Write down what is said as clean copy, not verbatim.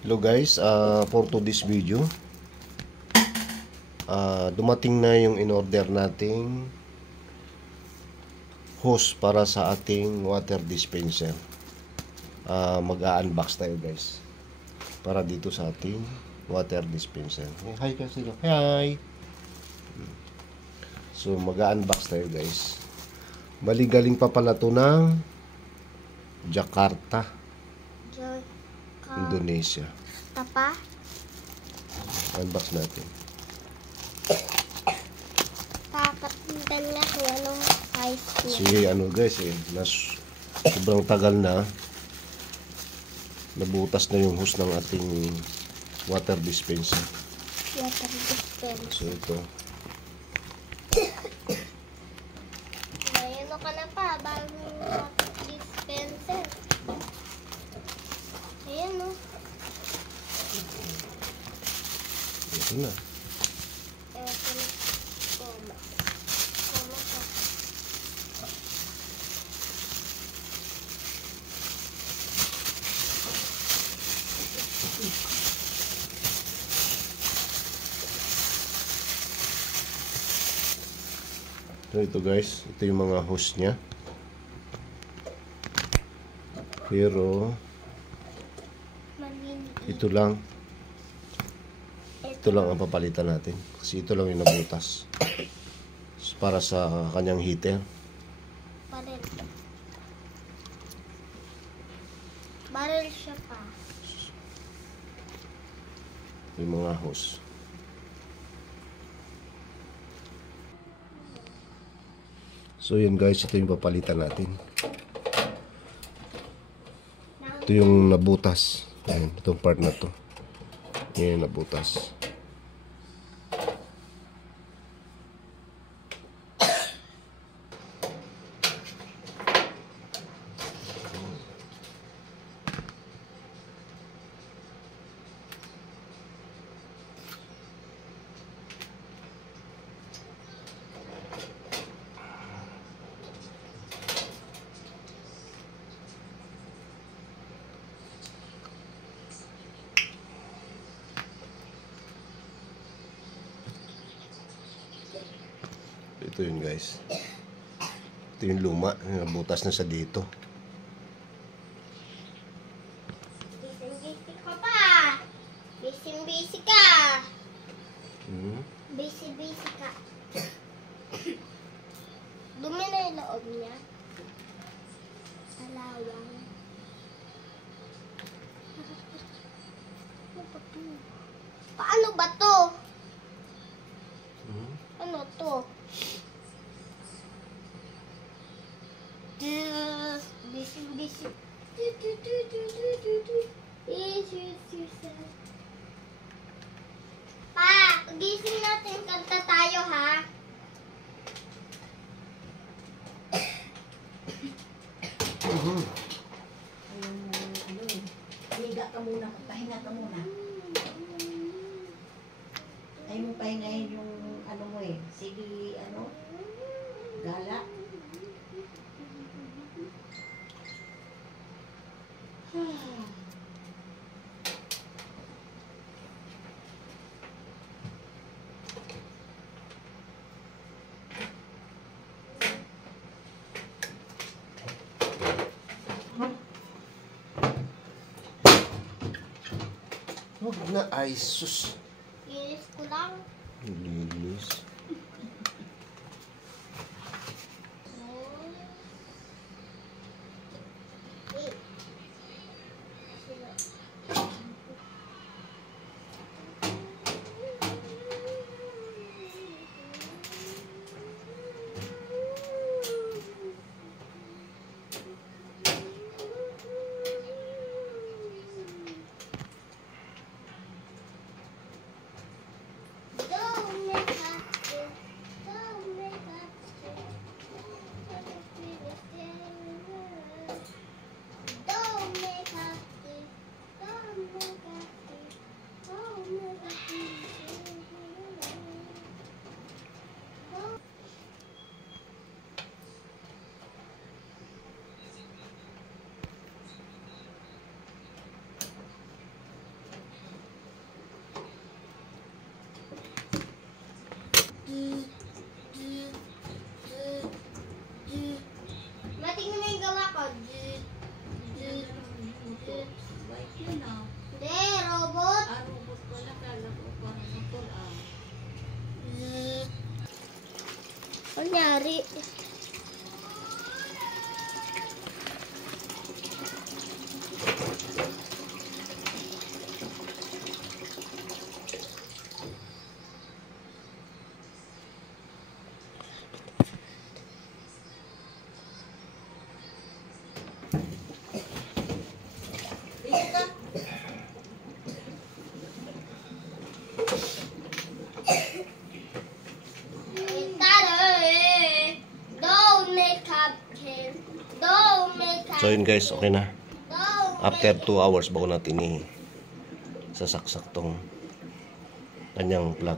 Hello guys, for today's video, dumating na yung in-order nating hose para sa ating water dispenser. Mag-a-unbox tayo guys para dito sa ating water dispenser. Hi kasi, hi! So mag-a-unbox tayo guys. Bali galing pa pala to ng Jakarta, Indonesia. Tapa? Unbox natin. Papatindan nga kung anong size niya. Kasi ano guys sobrang tagal na nabutas na yung hose ng ating water dispenser. Water dispenser. So ito. Mayroon ka na pa, bagong water dispenser. Ayan o. Ito na. Ito na. Koma. Koma pa. So ito guys, ito yung mga hose nya. Pero Maliliit. ito lang ang papalitan natin kasi ito lang yung nabutas para sa kanyang heater. Barrel. Barrel siya pa. Yung mga hose. So yun guys, ito yung papalitan natin. Ito yung nabutas. Ayan, itong part na to. Yan yung nabutas. Ito yun guys. Ito yung luma. Nabutas na sa dito. Busy ka pa. Busy ka. Busy ka. Dumi na yung loob niya. Salawang. Paano ba to? Ano to? Busy. Pa, gising natin, kanta tayo ha. Higa ka muna, pahinga ka muna. Ayaw mo pahingahin yung ano mo eh. Sige, ano? Gala. Huwag na, ay sus. Linis ko lang. Linis. nangyari? So yun guys, okay na. After 2 hours bago natin sasaksak tong kanyang plug.